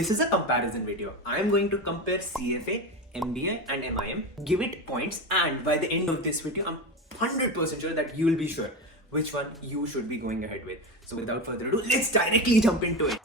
This is a comparison video. I am going to compare CFA, MBA and MIM, give it points, and by the end of this video, I'm 100% sure that you will be sure which one you should be going ahead with. So without further ado, let's directly jump into it.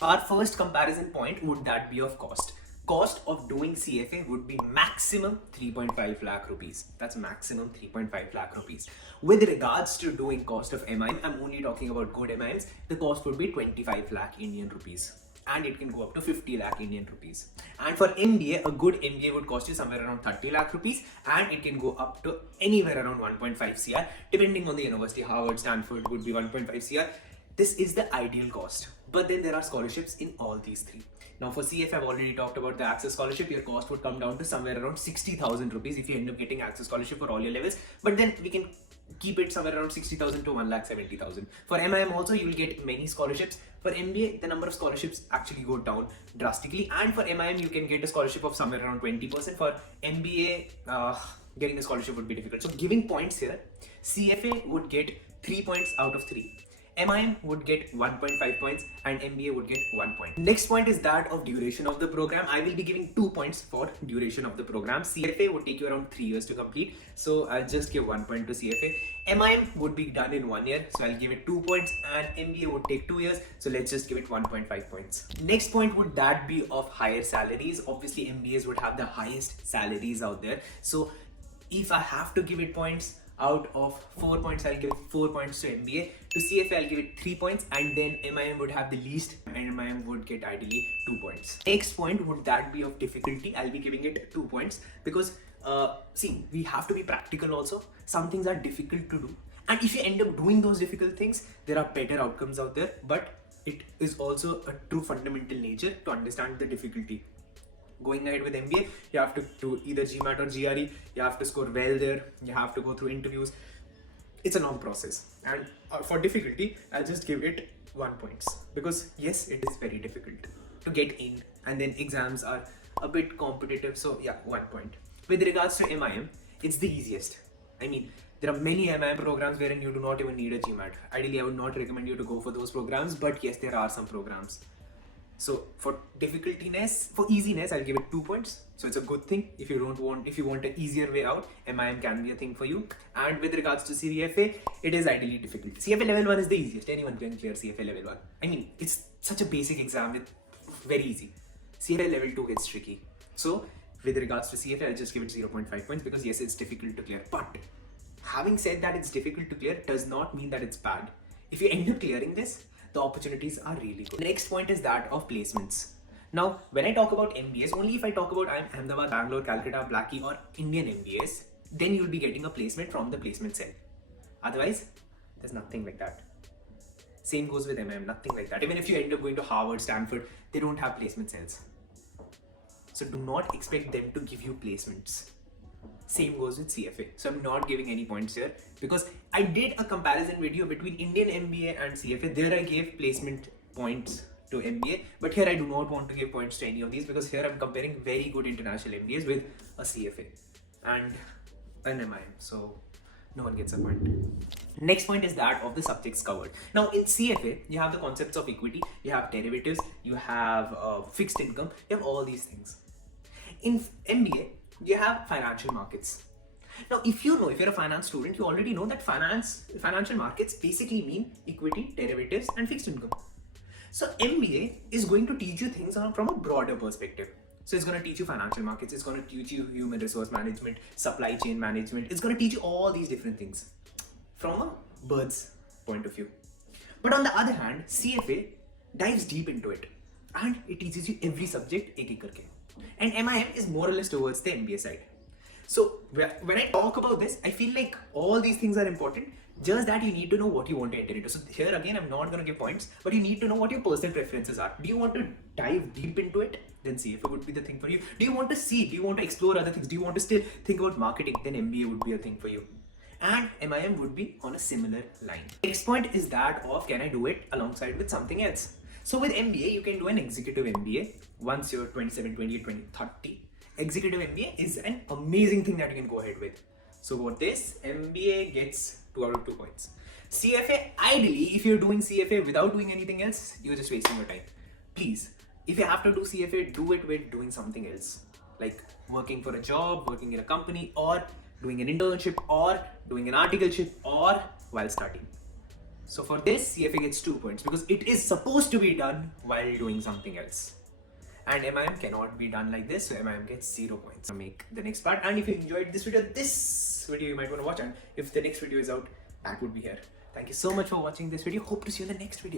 Our first comparison point would that be of cost. Cost of doing CFA would be maximum 3.5 lakh rupees. That's maximum 3.5 lakh rupees. With regards to doing cost of MIM, I'm only talking about good MIMs. The cost would be 25 lakh Indian rupees. And it can go up to 50 lakh Indian rupees. And for MBA, a good MBA would cost you somewhere around 30 lakh rupees, and it can go up to anywhere around 1.5 CR, depending on the university. Harvard, Stanford would be 1.5 CR. This is the ideal cost. But then there are scholarships in all these three. Now for CFA, I've already talked about the access scholarship. Your cost would come down to somewhere around 60,000 rupees if you end up getting access scholarship for all your levels. But then we can keep it somewhere around 60,000 to 1,70,000. For MIM also, you will get many scholarships. For MBA, the number of scholarships actually go down drastically. And for MIM, you can get a scholarship of somewhere around 20%. For MBA, getting a scholarship would be difficult. So giving points here, CFA would get 3 points out of 3. MIM would get 1.5 points and MBA would get 1 point. Next point is that of duration of the program. I will be giving 2 points for duration of the program. CFA would take you around 3 years to complete, so I'll just give 1 point to CFA. MIM would be done in 1 year, so I'll give it 2 points, and MBA would take 2 years, so let's just give it 1.5 points. Next point would that be of higher salaries. Obviously MBAs would have the highest salaries out there, so if I have to give it points, out of 4 points, I'll give it 4 points to MBA. To CFA, I'll give it 3 points, and then MIM would have the least, and MIM would get ideally 2 points. Next point would that be of difficulty. I'll be giving it 2 points because see, we have to be practical also. Some things are difficult to do, and if you end up doing those difficult things, there are better outcomes out there, but it is also a true fundamental nature to understand the difficulty. Going ahead with MBA, you have to do either GMAT or GRE, you have to score well there, you have to go through interviews. It's a long process, and for difficulty, I'll just give it 1 point because yes, it is very difficult to get in, and then exams are a bit competitive, so yeah, 1 point. With regards to MIM, it's the easiest. I mean, there are many MIM programs wherein you do not even need a GMAT. Ideally, I would not recommend you to go for those programs, but yes, there are some programs. So for difficultiness, for easiness, I'll give it 2 points. So it's a good thing. If you want an easier way out, MIM can be a thing for you. And with regards to CFA, it is ideally difficult. CFA level 1 is the easiest. Anyone can clear CFA level 1. I mean, it's such a basic exam. It's very easy. CFA level 2 gets tricky. So with regards to CFA, I'll just give it 0.5 points because yes, it's difficult to clear. But having said that it's difficult to clear does not mean that it's bad. If you end up clearing this, the opportunities are really good. Next point is that of placements. Now, when I talk about MBAs, only if I talk about Ahmedabad, Bangalore, Calcutta, Blackie or Indian MBAs, then you'll be getting a placement from the placement cell. Otherwise, there's nothing like that. Same goes with MIM, nothing like that. Even if you end up going to Harvard, Stanford, they don't have placement cells. So do not expect them to give you placements. Same goes with CFA. So I'm not giving any points here because I did a comparison video between Indian MBA and CFA. There I gave placement points to MBA, but here I do not want to give points to any of these because here I'm comparing very good international MBAs with a CFA and an MIM. So no one gets a point. Next point is that of the subjects covered. Now in CFA, you have the concepts of equity, you have derivatives, you have fixed income, you have all these things. In MBA, you have financial markets. Now, if you're a finance student, you already know that financial markets basically mean equity, derivatives, and fixed income. So MBA is going to teach you things from a broader perspective. So it's going to teach you financial markets, it's going to teach you human resource management, supply chain management. It's going to teach you all these different things from a bird's point of view. But on the other hand, CFA dives deep into it and it teaches you every subject ek karke. And MIM is more or less towards the MBA side. So when I talk about this, I feel like all these things are important, just that you need to know what you want to enter into. So here again, I'm not going to give points, but you need to know what your personal preferences are. Do you want to dive deep into it? Then CFA would be the thing for you. Do you want to see? Do you want to explore other things? Do you want to still think about marketing? Then MBA would be a thing for you. And MIM would be on a similar line. Next point is that of can I do it alongside with something else? So with MBA, you can do an executive MBA once you're 27, 28, 20, 30. Executive MBA is an amazing thing that you can go ahead with. So what this MBA gets 2 out of 2 points. CFA, ideally, if you're doing CFA without doing anything else, you're just wasting your time. Please, if you have to do CFA, do it with doing something else, like working for a job, working in a company, or doing an internship, or doing an articleship, or while studying. So for this, CFA gets 2 points because it is supposed to be done while doing something else. And MIM cannot be done like this, so MIM gets 0 points. I'll make the next part. And if you enjoyed this video you might want to watch, and if the next video is out, that would be here. Thank you so much for watching this video. Hope to see you in the next video.